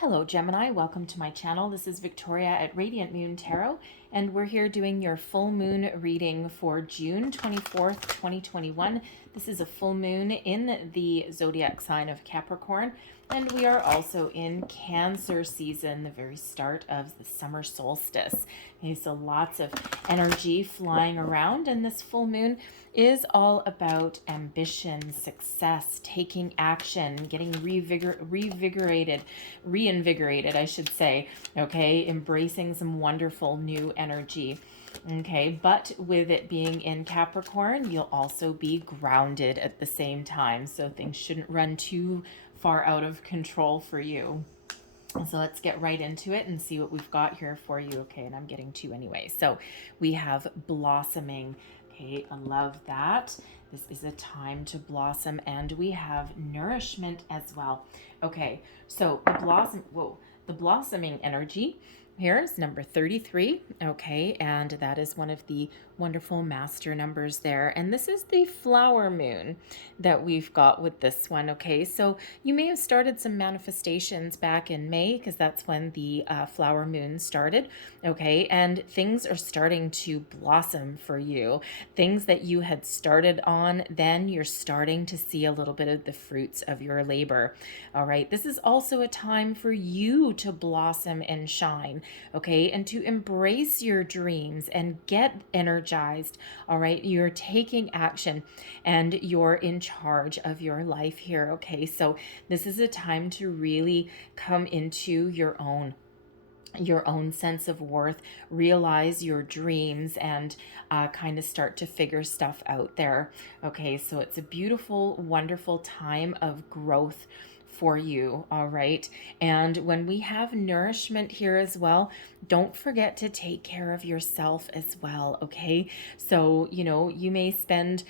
Hello Gemini, welcome to my channel. This is Victoria at Radiant Moon Tarot, and we're here doing your full moon reading for June 24th, 2021. This is a full moon in the zodiac sign of Capricorn, and we are also in Cancer season, the very start of the summer solstice. Okay, so lots of energy flying around, and this full moon is all about ambition, success, taking action, getting reinvigorated, I should say, okay, embracing some wonderful new energy. Okay, but with it being in Capricorn, you'll also be grounded at the same time, so things shouldn't run too far out of control for you. So let's get right into it and see what we've got here for you. Okay, and I'm getting two anyway. So we have blossoming. Okay, I love that. This is a time to blossom, and we have nourishment as well. Okay, so the blossoming energy here is number 33. Okay, and that is one of the wonderful master numbers there. And this is the flower moon that we've got with this one. Okay, so you may have started some manifestations back in May because that's when the flower moon started. Okay, and things are starting to blossom for you. Things that you had started on, then you're starting to see a little bit of the fruits of your labor. All right, this is also a time for you to blossom and shine. Okay, and to embrace your dreams and get energized. All right, you're taking action and you're in charge of your life here. Okay, so this is a time to really come into your own sense of worth, realize your dreams, and kind of start to figure stuff out there. Okay, so it's a beautiful, wonderful time of growth for you. All right, and when we have nourishment here as well, don't forget to take care of yourself as well. Okay, so you may spend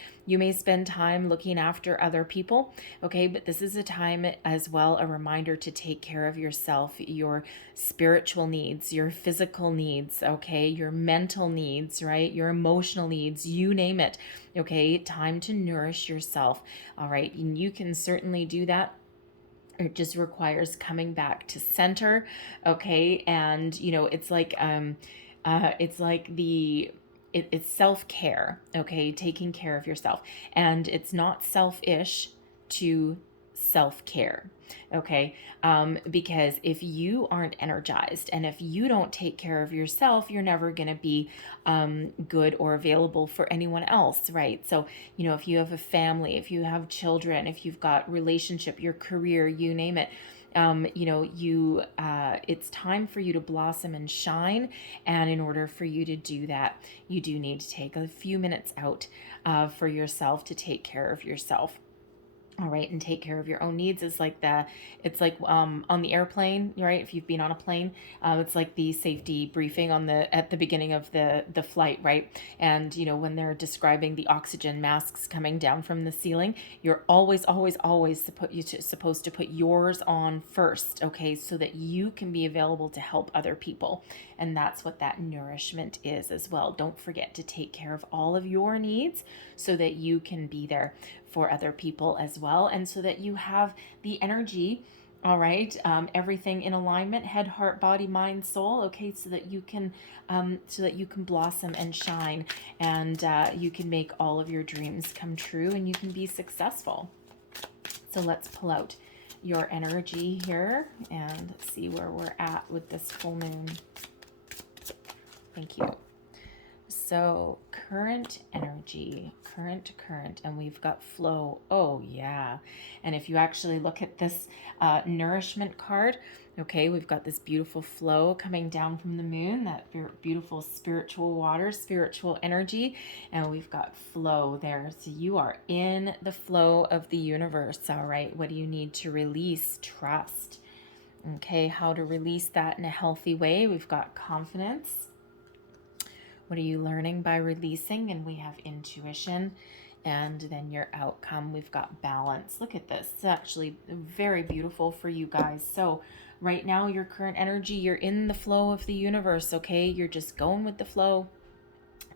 time looking after other people. Okay, but this is a time as well, a reminder to take care of yourself, your spiritual needs, your physical needs, okay, your mental needs, right, your emotional needs, you name it. Okay, time to nourish yourself. All right, and you can certainly do that. It just requires coming back to center. Okay, and it's like it's self-care. Okay, taking care of yourself, and it's not selfish to self-care. Okay, because if you aren't energized and if you don't take care of yourself, you're never going to be good or available for anyone else, right? So if you have a family, if you have children, if you've got relationship, your career, you name it, it's time for you to blossom and shine. And in order for you to do that, you do need to take a few minutes out for yourself to take care of yourself. All right, and take care of your own needs. It's like on the airplane, right? If you've been on a plane, it's like the safety briefing at the beginning of the flight, right? And when they're describing the oxygen masks coming down from the ceiling, you're always supposed to put yours on first, okay, so that you can be available to help other people. And that's what that nourishment is as well. Don't forget to take care of all of your needs so that you can be there for other people as well, and so that you have the energy, all right, everything in alignment, head, heart, body, mind, soul. Okay, so that you can blossom and shine, and you can make all of your dreams come true, and you can be successful. So let's pull out your energy here and see where we're at with this full moon. Thank you. So current energy, current, and we've got flow. Oh yeah. And if you actually look at this nourishment card, okay, we've got this beautiful flow coming down from the moon, that beautiful spiritual water, spiritual energy, and we've got flow there. So you are in the flow of the universe. All right, what do you need to release? Trust. Okay, how to release that in a healthy way? We've got confidence. What are you learning by releasing? And we have intuition. And then your outcome, we've got balance. Look at this. It's actually very beautiful for you guys. So right now, your current energy, you're in the flow of the universe, okay? You're just going with the flow.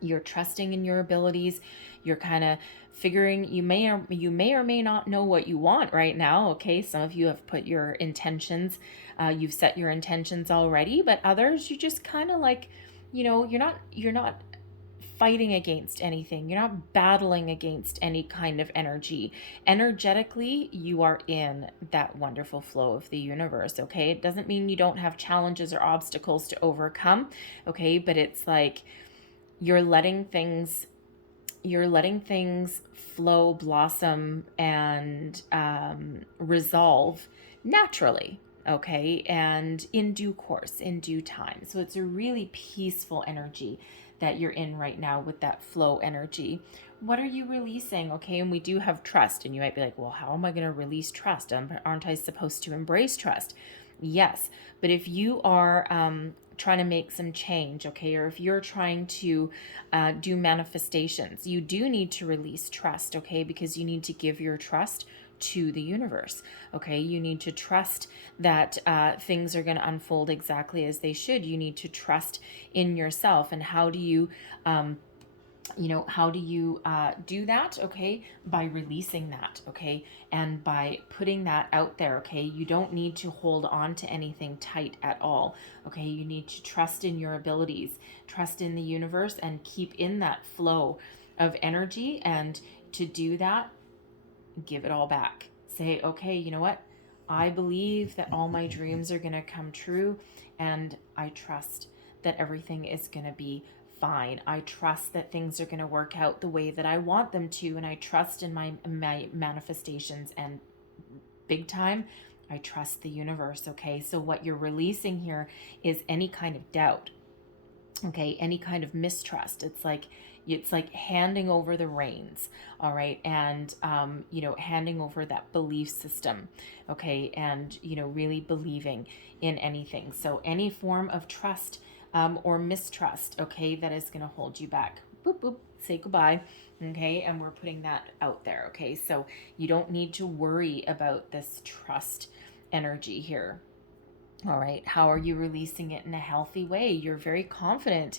You're trusting in your abilities. You're kind of figuring, you may or may not know what you want right now. Okay, some of you have put your intentions, you've set your intentions already, but others, you just kind of like, you're not fighting against anything. You're not battling against any kind of energy. Energetically, you are in that wonderful flow of the universe, okay? It doesn't mean you don't have challenges or obstacles to overcome, okay? But it's like you're letting things flow, blossom, and resolve naturally, okay, and in due course, in due time. So it's a really peaceful energy that you're in right now with that flow energy. What are you releasing? Okay, and we do have trust, and you might be like, well, how am I going to release trust? Aren't I supposed to embrace trust? Yes, but if you are trying to make some change, okay, or if you're trying to do manifestations, you do need to release trust, okay, because you need to give your trust to the universe, okay? You need to trust that things are going to unfold exactly as they should. You need to trust in yourself. And how do you do that? Okay, by releasing that, okay, and by putting that out there, okay. You don't need to hold on to anything tight at all, okay. You need to trust in your abilities, trust in the universe, and keep in that flow of energy. And to do that, give it all back. Say, okay, you know what, I believe that all my dreams are going to come true, and I trust that everything is going to be fine. I trust that things are going to work out the way that I want them to, and I trust in my manifestations. And big time, I trust the universe, okay? So what you're releasing here is any kind of doubt, okay, any kind of mistrust. It's like handing over the reins, all right, and handing over that belief system, okay, and really believing in anything. So any form of trust or mistrust, okay, that is going to hold you back. Boop, boop, say goodbye, okay, and we're putting that out there, okay, so you don't need to worry about this trust energy here. All right, how are you releasing it in a healthy way? You're very confident.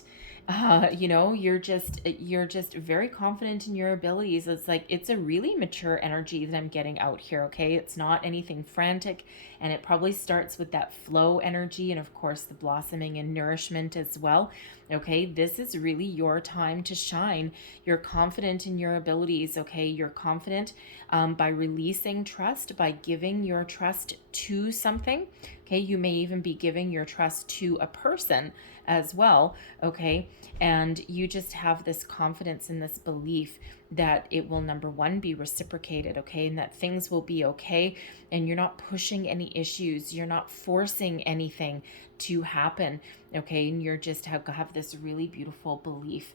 You're just very confident in your abilities. It's like it's a really mature energy that I'm getting out here, okay? It's not anything frantic, and it probably starts with that flow energy and of course the blossoming and nourishment as well. Okay, this is really your time to shine. You're confident in your abilities, okay? You're confident by releasing trust, by giving your trust to something. Okay, you may even be giving your trust to a person as well, okay? And you just have this confidence and this belief that it will, number one, be reciprocated, okay? And that things will be okay. And you're not pushing any issues, you're not forcing anything to happen, okay? And you're just have this really beautiful belief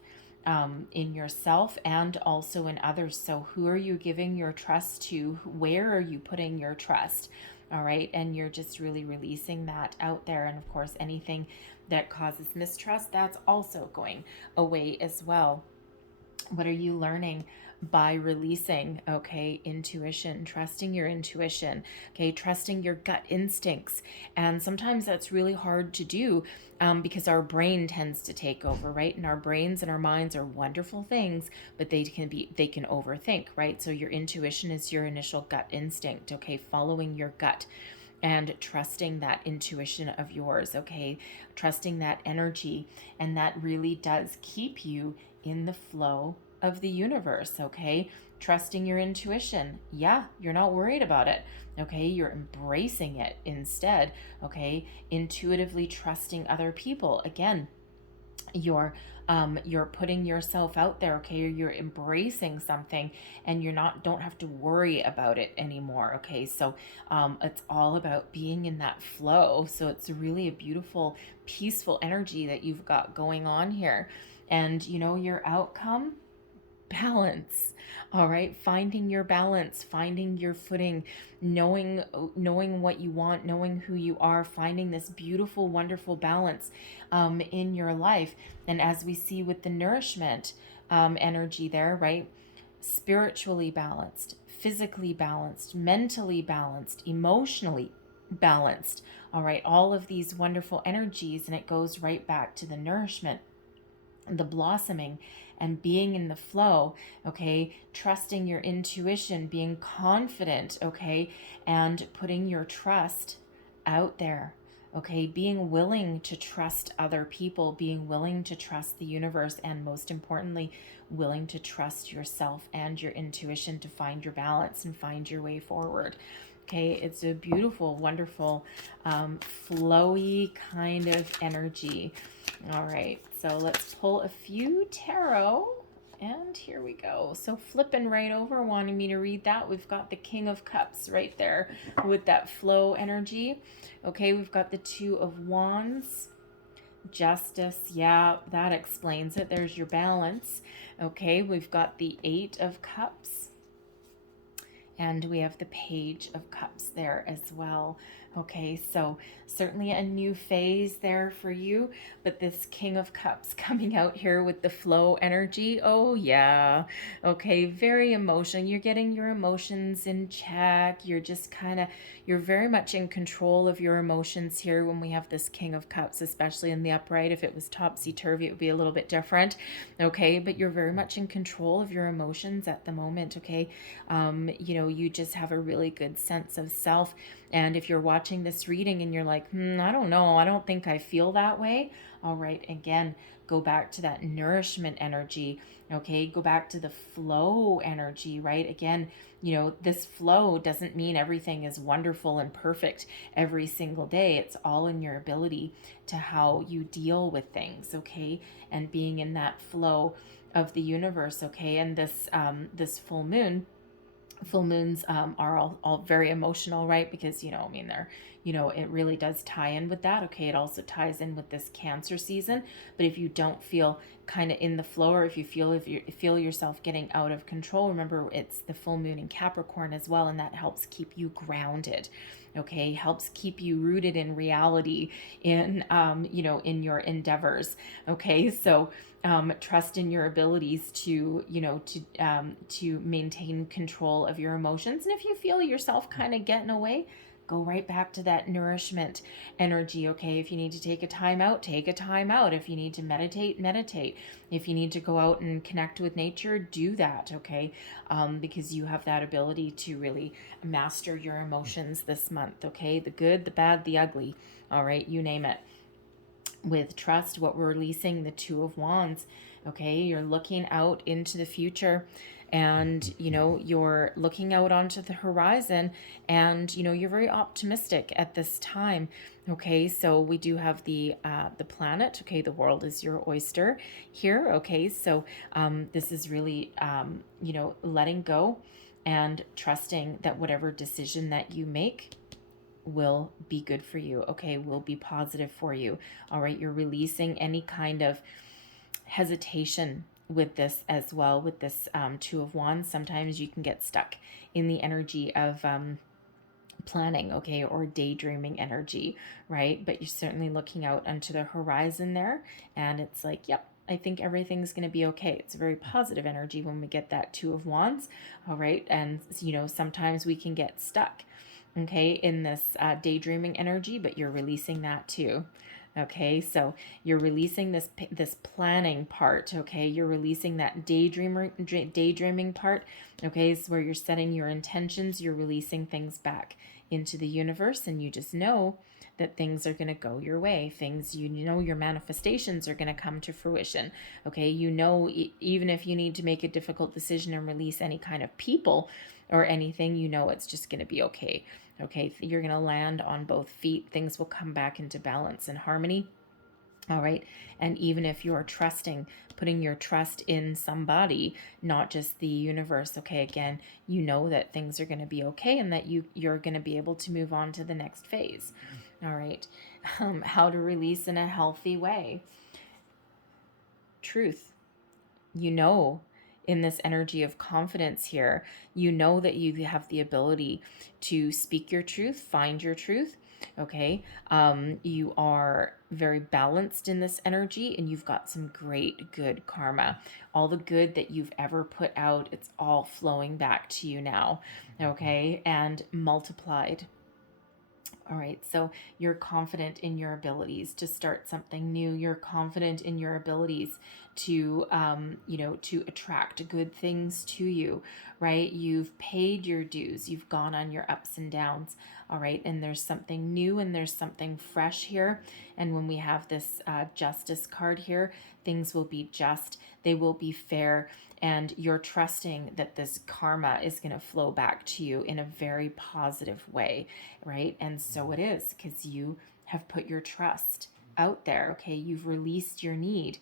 in yourself and also in others. So who are you giving your trust to? Where are you putting your trust? All right, and you're just really releasing that out there. And of course, anything that causes mistrust, that's also going away as well. What are you learning by releasing? Okay, intuition, trusting your intuition, okay, trusting your gut instincts. And sometimes that's really hard to do because our brain tends to take over, right? And our brains and our minds are wonderful things, but they can overthink, right? So your intuition is your initial gut instinct, okay, following your gut and trusting that intuition of yours, okay, trusting that energy. And that really does keep you in the flow of the universe, okay? Trusting your intuition. Yeah, you're not worried about it, okay? You're embracing it instead, okay? Intuitively trusting other people. Again, you're putting yourself out there, okay? You're embracing something, and don't have to worry about it anymore, okay? So it's all about being in that flow. So it's really a beautiful, peaceful energy that you've got going on here. And your outcome, balance. All right, finding your balance, finding your footing, knowing what you want, knowing who you are, finding this beautiful, wonderful balance in your life. And as we see with the nourishment energy there, right, spiritually balanced, physically balanced, mentally balanced, emotionally balanced. All right, all of these wonderful energies, and it goes right back to the nourishment. the blossoming and being in the flow, okay? Trusting your intuition, being confident, okay? And putting your trust out there, okay? Being willing to trust other people, being willing to trust the universe, and most importantly, willing to trust yourself and your intuition to find your balance and find your way forward. Okay, it's a beautiful, wonderful, flowy kind of energy. All right, so let's pull a few tarot, and here we go. So flipping right over, wanting me to read that, we've got the King of Cups right there with that flow energy. Okay, we've got the Two of Wands, Justice. Yeah, that explains it. There's your balance. Okay, we've got the Eight of Cups. And we have the Page of Cups there as well. Okay, so certainly a new phase there for you, but this King of Cups coming out here with the flow energy. Oh yeah. Okay, very emotional. You're getting your emotions in check. You're just you're very much in control of your emotions here when we have this King of Cups, especially in the upright. If it was topsy-turvy, it would be a little bit different. Okay, but you're very much in control of your emotions at the moment. Okay, you just have a really good sense of self. And if you're watching this reading and you're like, I don't know, I don't think I feel that way. All right, again, go back to that nourishment energy. Okay, go back to the flow energy, right? Again, this flow doesn't mean everything is wonderful and perfect every single day. It's all in your ability to how you deal with things, okay? And being in that flow of the universe, okay? And this full moons are all very emotional, right? Because they're it really does tie in with that. Okay, it also ties in with this Cancer season. But if you don't feel kind of in the flow, or if you feel yourself getting out of control, remember it's the full moon in Capricorn as well, and that helps keep you grounded. Okay, helps keep you rooted in reality, in in your endeavors. Okay, so trust in your abilities to to maintain control of your emotions. And if you feel yourself kind of getting away, go right back to that nourishment energy. Okay, if you need to take a time out, take a time out. If you need to meditate, meditate. If you need to go out and connect with nature, do that. Okay, because you have that ability to really master your emotions this month. Okay, the good, the bad, the ugly. All right, you name it. With trust, what we're releasing, the Two of Wands. Okay, you're looking out into the future, and you're looking out onto the horizon, and you're very optimistic at this time. Okay, so we do have the planet. Okay, the world is your oyster here. Okay, so this is really letting go and trusting that whatever decision that you make will be good for you. Okay, will be positive for you. All right, you're releasing any kind of hesitation with this as well. With this Two of Wands, sometimes you can get stuck in the energy of planning, okay, or daydreaming energy, right? But you're certainly looking out onto the horizon there, and it's like, yep, I think everything's going to be okay. It's a very positive energy when we get that Two of Wands. All right, and sometimes we can get stuck, okay, in this daydreaming energy, but you're releasing that too. Okay, so you're releasing this planning part. Okay, you're releasing that daydreaming part. Okay, it's where you're setting your intentions. You're releasing things back into the universe, and you just know that things are going to go your way. Things, your manifestations are going to come to fruition. Okay, even if you need to make a difficult decision and release any kind of people or anything, it's just going to be okay. Okay, you're going to land on both feet. Things will come back into balance and harmony. All right, and even if you're putting your trust in somebody, not just the universe, okay, again, that things are going to be okay, and that you're going to be able to move on to the next phase. All right, how to release in a healthy way. Truth. In this energy of confidence here, that you have the ability to speak your truth, find your truth. Okay, you are very balanced in this energy, and you've got some great good karma. All the good that you've ever put out, it's all flowing back to you now. Okay, and multiplied. All right, so you're confident in your abilities to start something new. You're confident in your abilities to, to attract good things to you, right? You've paid your dues. You've gone on your ups and downs, all right? And there's something new and there's something fresh here. And when we have this justice card here, things will be just, they will be fair, and you're trusting that this karma is going to flow back to you in a very positive way, right? And so it is, because you have put your trust out there, okay? You've released your need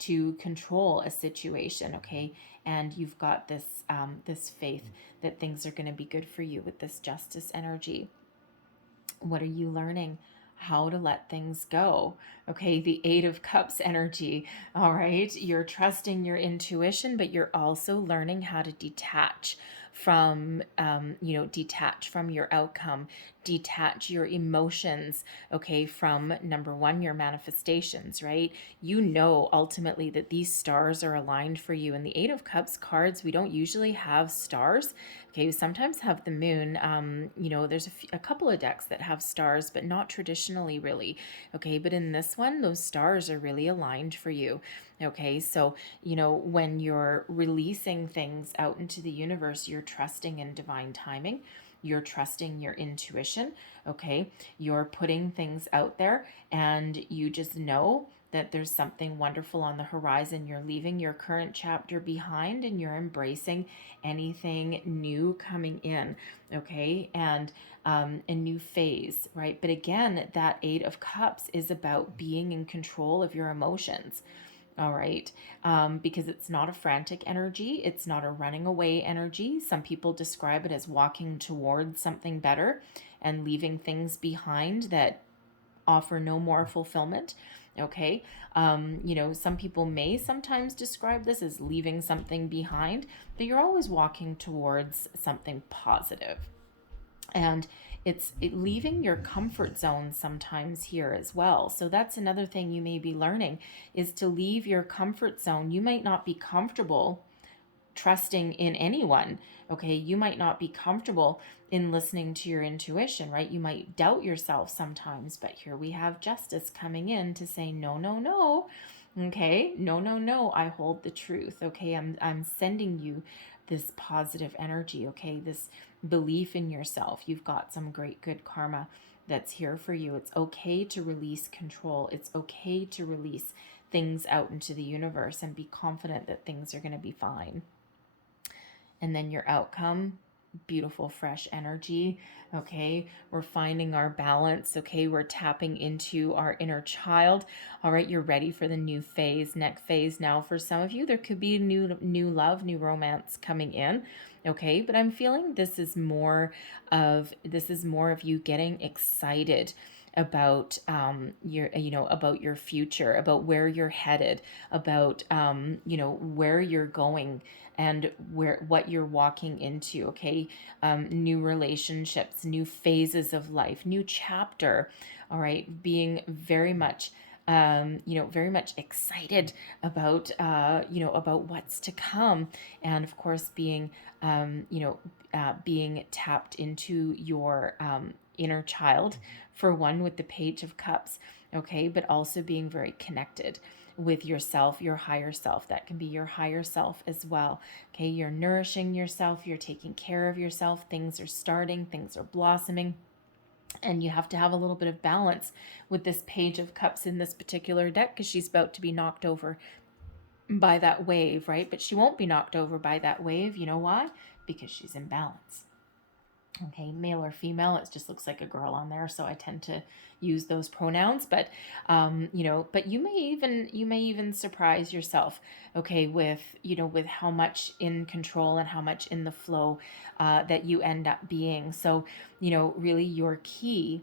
to control a situation, okay? And you've got this this faith that things are going to be good for you with this justice energy. What are you learning? How to let things go. Okay, the Eight of Cups energy. All right, you're trusting your intuition, but you're also learning how to detach from, detach from your outcome, detach your emotions, okay, from number one, your manifestations, right? You know ultimately that these stars are aligned for you. In the Eight of Cups cards, we don't usually have stars. Okay, we sometimes have the moon. There's a couple of decks that have stars, but not traditionally, really. Okay, but in this one, those stars are really aligned for you. Okay, so, when you're releasing things out into the universe, you're trusting in divine timing. You're trusting your intuition. Okay, you're putting things out there, and you just know that there's something wonderful on the horizon. You're leaving your current chapter behind and you're embracing anything new coming in, okay? And a new phase, right? But again, that Eight of Cups is about being in control of your emotions. All right. Because it's not a frantic energy. It's not a running away energy. Some people describe it as walking towards something better and leaving things behind that offer no more fulfillment. Okay. Some people may sometimes describe this as leaving something behind, but you're always walking towards something positive. And it's leaving your comfort zone sometimes here as well. So that's another thing you may be learning, is to leave your comfort zone. You might not be comfortable trusting in anyone. Okay, you might not be comfortable in listening to your intuition, right? You might doubt yourself sometimes, but here we have justice coming in to say no, no, no. Okay, no, no, no, I hold the truth. Okay, I'm sending you this positive energy, okay, this belief in yourself. You've got some great good karma that's here for you. It's okay to release control. It's okay to release things out into the universe and be confident that things are going to be fine. And then your outcome, beautiful fresh energy. Okay, we're finding our balance. Okay, we're tapping into our inner child. All right, you're ready for the new phase, next phase. Now for some of you, there could be new love, new romance coming in. Okay, but I'm feeling this is more of you getting excited about about your future, about where you're headed, about where you're going, and what you're walking into. Okay, new relationships, new phases of life, new chapter. All right, being very much very much excited about about what's to come, and of course being being tapped into your inner child, for one, with the Page of Cups, okay, but also being very connected with yourself, your higher self. That can be your higher self as well. Okay, you're nourishing yourself, you're taking care of yourself, things are starting, things are blossoming. And you have to have a little bit of balance with this Page of Cups in this particular deck, because she's about to be knocked over by that wave, right? But she won't be knocked over by that wave. You know why? Because she's in balance. Okay, male or female, it just looks like a girl on there, so I tend to use those pronouns. But but you may even surprise yourself, okay, with with how much in control and how much in the flow that you end up being. So really your key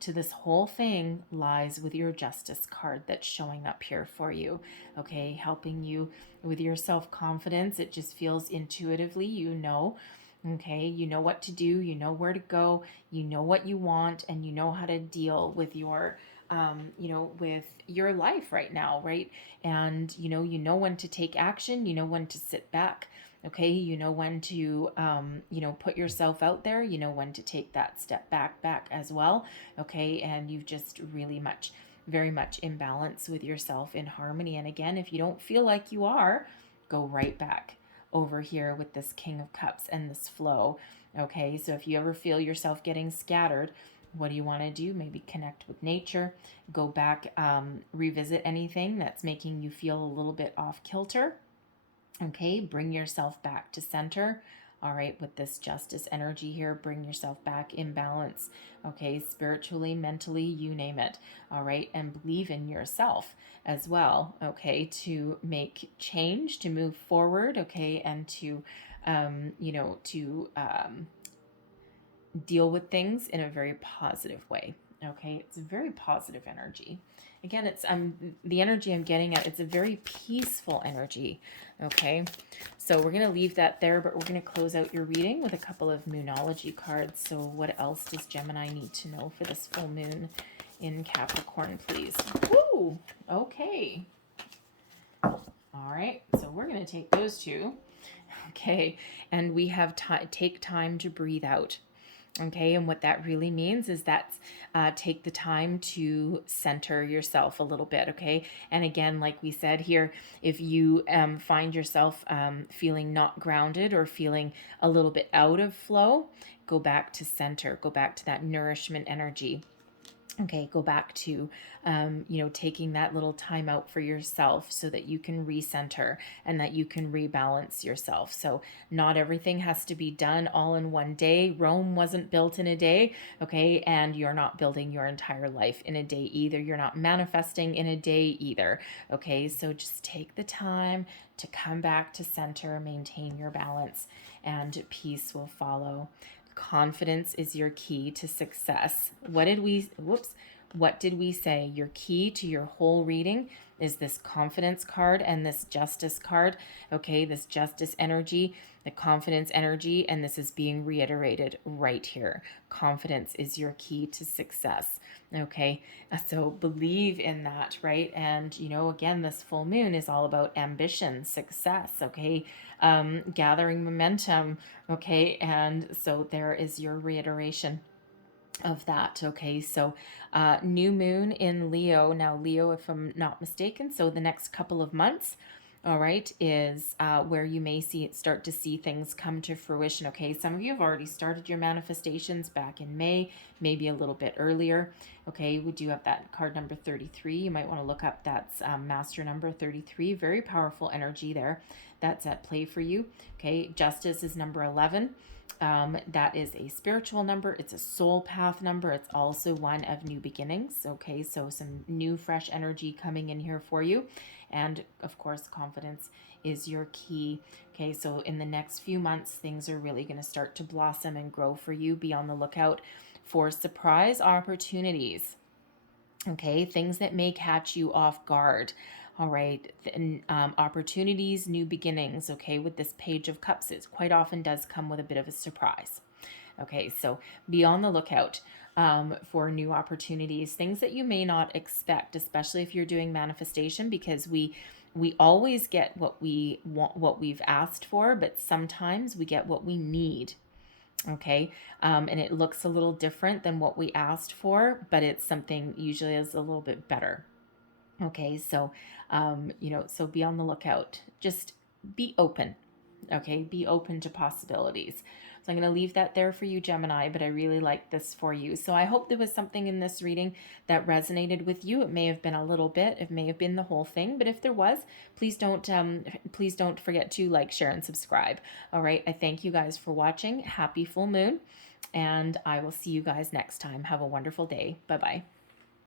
to this whole thing lies with your justice card that's showing up here for you. Okay, helping you with your self-confidence. It just feels intuitively, okay, you know what to do, you know where to go, you know what you want, and you know how to deal with your with your life right now, right? And you know when to take action, you know when to sit back, Okay, you know when to, you know, put yourself out there. You know when to take that step back as well. Okay, and you've just really very much in balance with yourself, in harmony. And again, if you don't feel like you are, go right back over here with this King of Cups and this flow. Okay, so if you ever feel yourself getting scattered, what do you want to do? Maybe connect with nature, go back, revisit anything that's making you feel a little bit off kilter. Okay, bring yourself back to center. All right, with this justice energy here, bring yourself back in balance. Okay, spiritually, mentally, you name it. All right, and believe in yourself as well. Okay, to make change, to move forward. Okay, and to, you know, to deal with things in a very positive way. Okay, it's a very positive energy. Again, it's the energy I'm getting at, it's a very peaceful energy. Okay, so we're going to leave that there, but we're going to close out your reading with a couple of moonology cards. So what else does Gemini need to know for this full moon in Capricorn, please? Woo! Okay. All right, so we're going to take those two. Okay, and we have take time to breathe out. Okay, and what that really means is that take the time to center yourself a little bit. Okay, and again, like we said here, if you find yourself feeling not grounded or feeling a little bit out of flow, go back to center, go back to that nourishment energy. Okay, go back to, you know, taking that little time out for yourself so that you can recenter and that you can rebalance yourself. So not everything has to be done all in one day. Rome wasn't built in a day, okay? And you're not building your entire life in a day either. You're not manifesting in a day either, okay? So just take the time to come back to center, maintain your balance, and peace will follow. Confidence is your key to success. What did we say? Your key to your whole reading is this confidence card and this justice card. Okay, this justice energy, the confidence energy, and this is being reiterated right here. Confidence is your key to success. Okay, so believe in that, right? And, you know, again, this full moon is all about ambition, success, okay? Gathering momentum, okay? And so there is your reiteration of that. Okay, so new moon in Leo. Now Leo, if I'm not mistaken, so the next couple of months, all right, is where you may start to see things come to fruition. Okay, some of you have already started your manifestations back in May, maybe a little bit earlier. Okay, we do have that card number 33. You might want to look up, that's master number 33. Very powerful energy there that's at play for you. Okay, justice is number 11. That is a spiritual number. It's a soul path number. It's also one of new beginnings. Okay, so some new fresh energy coming in here for you. And of course, confidence is your key. Okay, so in the next few months, things are really going to start to blossom and grow for you. Be on the lookout for surprise opportunities. Okay, things that may catch you off guard. All right, and opportunities, new beginnings. Okay, with this Page of Cups, it quite often does come with a bit of a surprise. Okay, so be on the lookout for new opportunities, things that you may not expect, especially if you're doing manifestation, because we always get what we want, what we've asked for, but sometimes we get what we need. Okay, and it looks a little different than what we asked for, but it's something usually is a little bit better. Okay, so you know, so be on the lookout. Just be open. Okay, be open to possibilities. So I'm going to leave that there for you, Gemini, but I really like this for you. So I hope there was something in this reading that resonated with you. It may have been a little bit, it may have been the whole thing, but if there was, please don't forget to like, share, and subscribe. All right, I thank you guys for watching. Happy full moon, and I will see you guys next time. Have a wonderful day. Bye-bye.